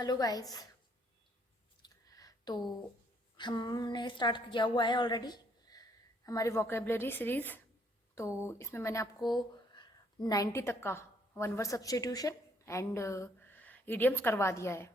Hello guys. तो हमने start किया हुआ है ऑलरेडी हमारी वोकेबलरी सीरीज़। तो इसमें मैंने आपको 90 तक का one word substitution and idioms करवा दिया है।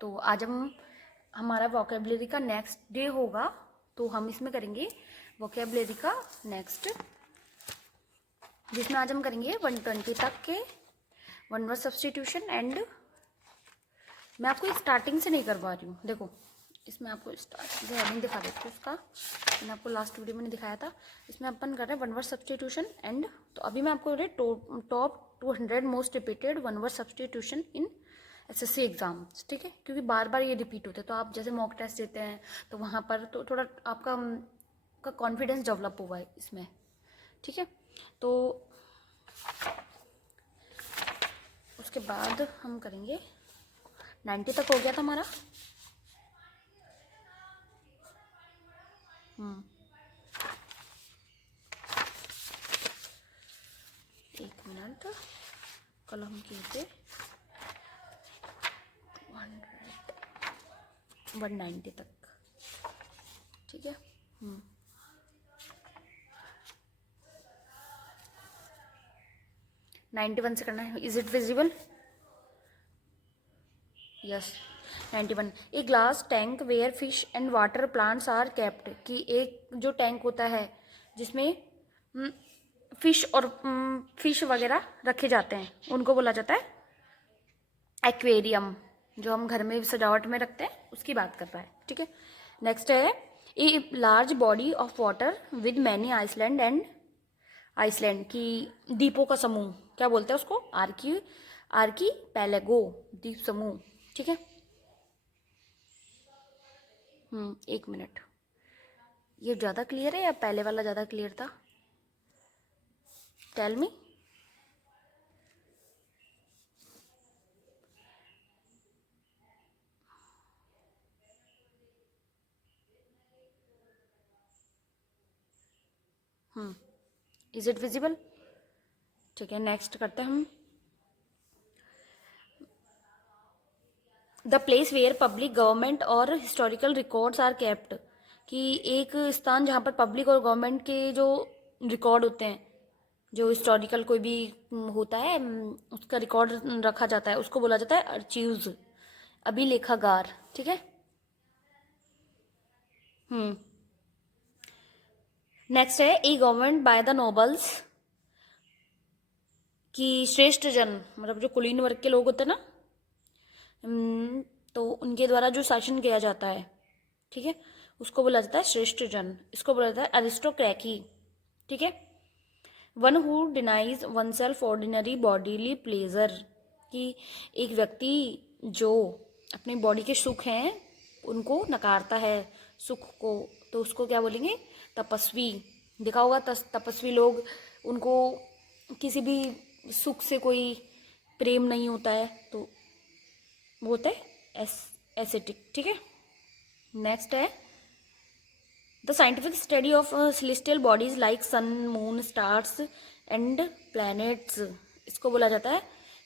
तो आज हमारा वोकेबलरी का नेक्स्ट डे होगा। तो हम इसमें करेंगे वोकेबलरी का नेक्स्ट, जिसमें आज हम करेंगे 120 तक के वन वर्ड सब्स्टिट्यूशन। एंड मैं आपको स्टार्टिंग से नहीं करवा रही हूँ, देखो इसमें आपको स्टार्टिंग से हेडिंग दिखा देती हूँ उसका। मैंने आपको लास्ट वीडियो में दिखाया था। इसमें अपन कर रहे हैं वन वर्ड सब्स्टिट्यूशन एंड। तो अभी मैं आपको top 200 most repeated one word substitution इन एसएससी एग्जाम्स, ठीक है, क्योंकि बार बार ये रिपीट होते हैं। तो आप जैसे मॉक टेस्ट देते हैं तो वहाँ पर तो थोड़ा आपका कॉन्फिडेंस डेवलप हुआ है इसमें, ठीक है। तो उसके बाद हम करेंगे 90 तक हो गया था हमारा। एक मिनट, कल हम किए थे 190 तक, ठीक है। 91 से करना है। Is it visible? Yes. 91, a glass tank where fish and water plants are kept, कि एक जो टैंक होता है जिसमें फिश और फिश वगैरह रखे जाते हैं, उनको बोला जाता है एक्वेरियम। जो हम घर में सजावट में रखते हैं उसकी बात कर रहा है, ठीक है। नेक्स्ट है a large body of water with many island and island, की द्वीपों का समूह, क्या बोलते हैं उसको? आर्की पैलेगो, द्वीप समूह, ठीक है। एक मिनट, ये ज़्यादा क्लियर है या पहले वाला ज़्यादा क्लियर था? Tell me. Is it visible? ठीक है, नेक्स्ट करते हैं हम। The place where public government और हिस्टोरिकल रिकॉर्ड्स आर केप्ट, कि एक स्थान जहाँ पर पब्लिक और गवर्नमेंट के जो रिकॉर्ड होते हैं, जो हिस्टोरिकल कोई भी होता है उसका रिकॉर्ड रखा जाता है, उसको बोला जाता है अर्चीव्स, अभिलेखागार, ठीक है। नेक्स्ट है ए गवर्नमेंट बाय द नोबल्स, कि श्रेष्ठ जन, मतलब जो कुलीन वर्ग के लोग होते हैं ना, तो उनके द्वारा जो शासन किया जाता है, ठीक है, उसको बोला जाता है श्रेष्ठ जन। इसको बोला जाता है अरिस्टोक्रेसी, ठीक है। One who denies one self ordinary bodily pleasure, कि एक व्यक्ति जो अपनी बॉडी के सुख हैं उनको नकारता है, सुख को, तो उसको क्या बोलेंगे? तपस्वी। देखा होगा तपस्वी लोग, उनको किसी भी सुख से कोई प्रेम नहीं होता है, तो वो होता है एसेटिक, ठीक है। नेक्स्ट है the scientific study of celestial bodies like sun, moon, stars and planets. इसको बोला जाता है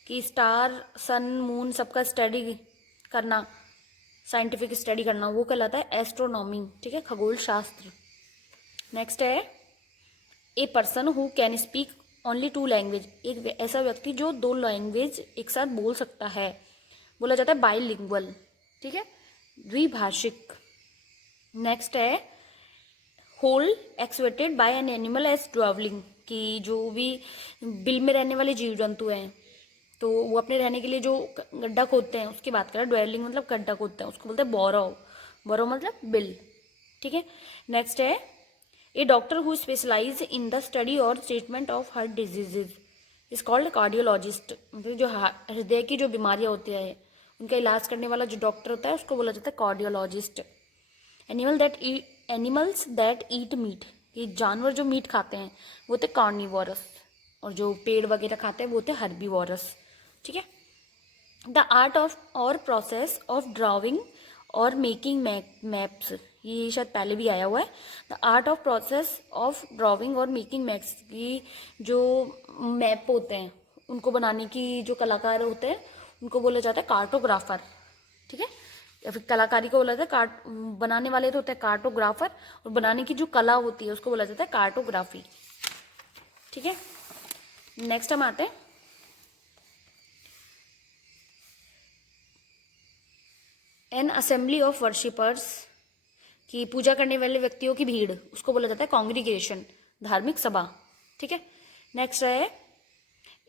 कि स्टार, सन, मून सबका स्टडी करना, साइंटिफिक स्टडी करना, वो कहलाता है एस्ट्रोनॉमी, ठीक है, खगोल शास्त्र। नेक्स्ट है ए person who can speak only 2 language, एक ऐसा व्यक्ति जो 2 लैंग्वेज एक साथ बोल सकता है, बोला जाता है बाइलिंगुअल, ठीक है, द्विभाषिक। नेक्स्ट है hole excavated by an animal as dwelling, कि जो भी बिल में रहने वाले जीव जंतु हैं, तो वो अपने रहने के लिए जो गड्ढा खोदते हैं उसकी बात करें। ड्वेलिंग मतलब गड्ढा खोदते हैं, उसको बोलते हैं बोरो, बोरो मतलब बिल, ठीक है। नेक्स्ट है a doctor who specialize in the study और treatment of heart diseases is called cardiologist, मतलब जो हृदय की जो बीमारियां होती है उनका इलाज करने वाला जो डॉक्टर होता है उसको बोला जाता है cardiologist. Animals that eat meat, ये जानवर जो मीट खाते हैं वो होते कार्निवोरस, और जो पेड़ वगैरह खाते हैं वो होते हर्बीवोरस, ठीक है। द आर्ट ऑफ और प्रोसेस ऑफ ड्राइंग और मेकिंग मैप्स, ये शायद पहले भी आया हुआ है। The art of process of drawing और मेकिंग मैप्स, की जो मैप होते हैं उनको बनाने की जो कलाकार होते हैं उनको बोला जाता है कार्टोग्राफर, ठीक है। या फिर कलाकारी को बोला जाता है बनाने वाले तो होते हैं कार्टोग्राफर, और बनाने की जो कला होती है उसको बोला जाता है कार्टोग्राफी। ठीक है। नेक्स्ट हम आते हैं एन असेंबली ऑफ वर्शिपर्स, कि पूजा करने वाले व्यक्तियों की भीड़, उसको बोला जाता है कॉन्ग्रीगेशन, धार्मिक सभा। ठीक है। नेक्स्ट है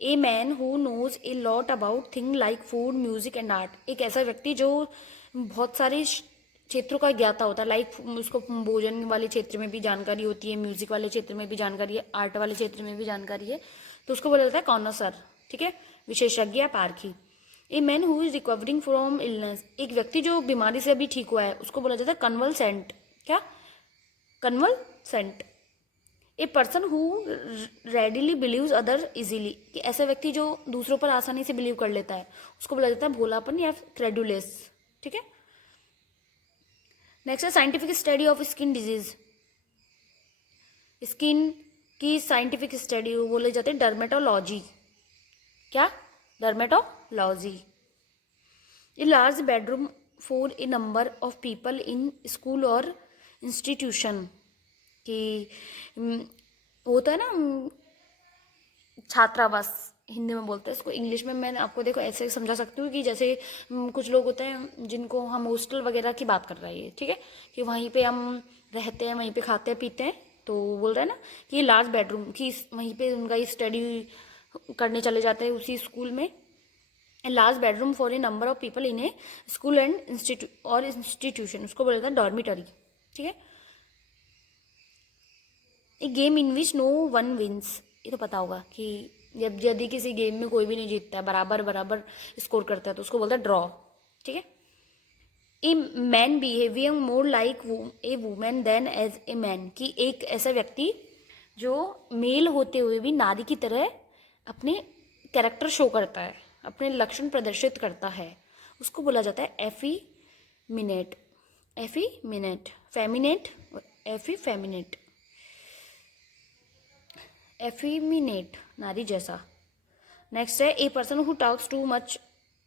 a man who knows a lot about thing like food, music and art, एक ऐसा व्यक्ति जो बहुत सारे क्षेत्रों का ज्ञाता होता है, लाइक उसको भोजन वाले क्षेत्र में भी जानकारी होती है, म्यूजिक वाले क्षेत्र में भी जानकारी है, आर्ट वाले क्षेत्र में भी जानकारी है, तो उसको बोला जाता है कॉनोसर। ठीक है, विशेषज्ञ, पारखी। ए man who is recovering from illness, एक व्यक्ति जो बीमारी से अभी ठीक हुआ है उसको बोला जाता है कन्वलसेंट। क्या? Convalescent. A person who readily believes other easily, कि ऐसा व्यक्ति जो दूसरों पर आसानी से बिलीव कर लेता है उसको बोला जाता है भोलापन या क्रेडुलेस। ठीक है। नेक्स्ट है scientific study of skin disease, skin की साइंटिफिक स्टडी बोले जाते हैं डर्मेटोलॉजी। क्या? Dermatology. A large bedroom for a number of people in school और इंस्टीट्यूशन, कि होता है ना छात्रावास, हिंदी में बोलते हैं इसको, इंग्लिश में मैं आपको देखो ऐसे समझा सकती हूँ कि जैसे कुछ लोग होते हैं जिनको हम हॉस्टल वगैरह की बात कर रहे हैं। ठीक है, कि वहीं पे हम रहते हैं, वहीं पे खाते हैं पीते हैं, तो बोल रहे हैं ना कि ये लार्ज बेडरूम की वहीं पे उनका स्टडी करने चले जाते हैं उसी स्कूल में। Large bedroom for a number of people in a school and institution, उसको बोला जाता है डॉर्मिटरी। ठीक है। A game in which no one wins, ये तो पता होगा कि यदि किसी गेम में कोई भी नहीं जीतता है, बराबर बराबर स्कोर करता है, तो उसको बोलता है ड्रॉ। ठीक है। A man behaviour more like a women than as a man, कि एक ऐसा व्यक्ति जो मेल होते हुए भी नारी की तरह अपने कैरेक्टर शो करता है, अपने लक्षण प्रदर्शित करता है, उसको बोला जाता है एफीमिनेट। एफीमिनेट, फेमिनेट, एफीफेमिनेट, एफीमिनेट, नारी जैसा। नेक्स्ट है ए person who talks too much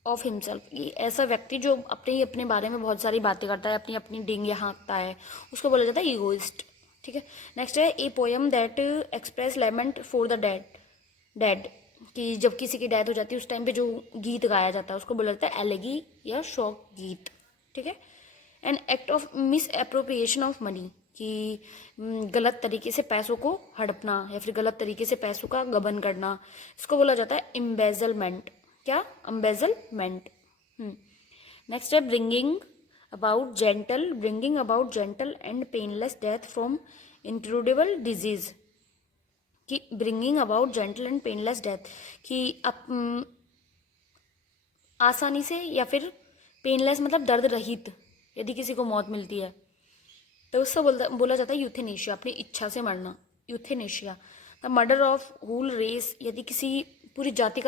of himself, ये ऐसा व्यक्ति जो अपने बारे में बहुत सारी बातें करता है, अपनी अपनी डिंगे हाँकता है, उसको बोला जाता है ईगोइस्ट। ठीक है। नेक्स्ट है a poem that express lament for the dead, कि जब किसी की डेथ हो जाती है उस टाइम पे जो गीत गाया जाता है उसको बोला जाता है एलेगी या शोक गीत। ठीक है। An act of miss appropriation of money, कि गलत तरीके से पैसों को हड़पना या फिर गलत तरीके से पैसों का गबन करना, इसको बोला जाता है एम्बेजलमेंट। क्या? एम्बेजलमेंट। नेक्स्ट है bringing about gentle and painless death from incurable disease, कि bringing about gentle and painless death, कि आसानी से या फिर पेनलेस मतलब दर्द रहित यदि किसी को मौत मिलती है तो उससे बोला जाता है यूथेनेशिया, अपनी इच्छा से मरना, euthanasia. The murder of whole race, यदि किसी पूरी जाति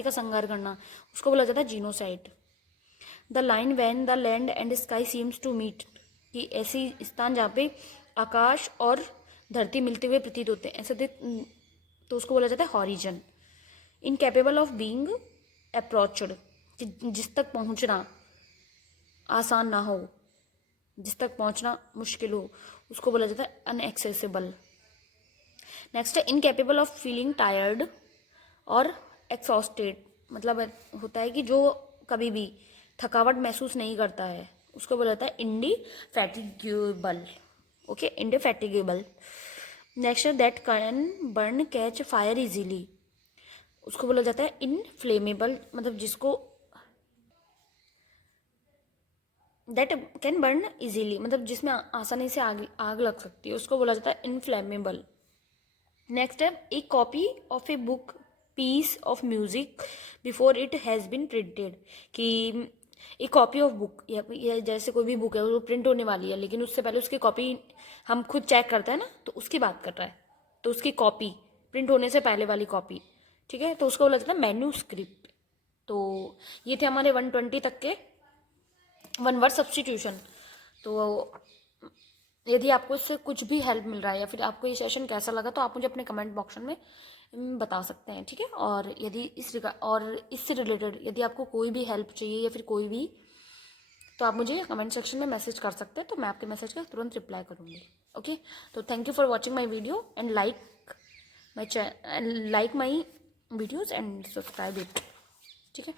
का संहार करना, उसको बोला जाता है genocide. The line when the land and sky seems to meet, कि ऐसी स्थान जहाँ पे आकाश और धरती मिलते हुए प्रतीत होते हैं ऐसे तो उसको बोला जाता है horizon. Incapable of being approached, जिस तक पहुँचना आसान ना हो, जिस तक पहुंचना मुश्किल हो, उसको बोला जाता है अनएक्सेसिबल। नेक्स्ट है इनकेपेबल ऑफ फीलिंग टायर्ड और एक्सॉस्टेड, मतलब होता है कि जो कभी भी थकावट महसूस नहीं करता है उसको बोला जाता है इंडिफैटिगेबल। ओके, इंडिफैटिगेबल। नेक्स्ट है that can burn catch fire easily, उसको बोला जाता है इनफ्लेमेबल, मतलब जिसको दैट कैन बर्न इजीली, मतलब जिसमें आसानी से आग लग सकती है, उसको बोला जाता है इनफ्लेमेबल। नेक्स्ट है a copy of a book piece of music before it has been printed, कि एक कॉपी ऑफ बुक या जैसे कोई भी बुक है वो प्रिंट होने वाली है लेकिन उससे पहले उसकी कॉपी हम खुद चेक करते हैं ना, तो उसकी बात कर रहा है, तो उसकी कॉपी प्रिंट होने से पहले वाली कॉपी। ठीक है, तो उसको बोला जाता है मैन्यूस्क्रिप्ट। तो ये थे हमारे 120 तक के वन वर्ड सब्स्टिट्यूशन। तो यदि आपको इससे कुछ भी हेल्प मिल रहा है या फिर आपको ये सेशन कैसा लगा तो आप मुझे अपने कमेंट बॉक्स में बता सकते हैं, ठीक है। और यदि इससे रिलेटेड यदि आपको कोई भी हेल्प चाहिए या फिर कोई भी, तो आप मुझे कमेंट सेक्शन में मैसेज कर सकते हैं, तो मैं आपके मैसेज का तुरंत रिप्लाई करूँगी। ओके, तो thank you for watching my video and like my videos and subscribe it, ठीक है।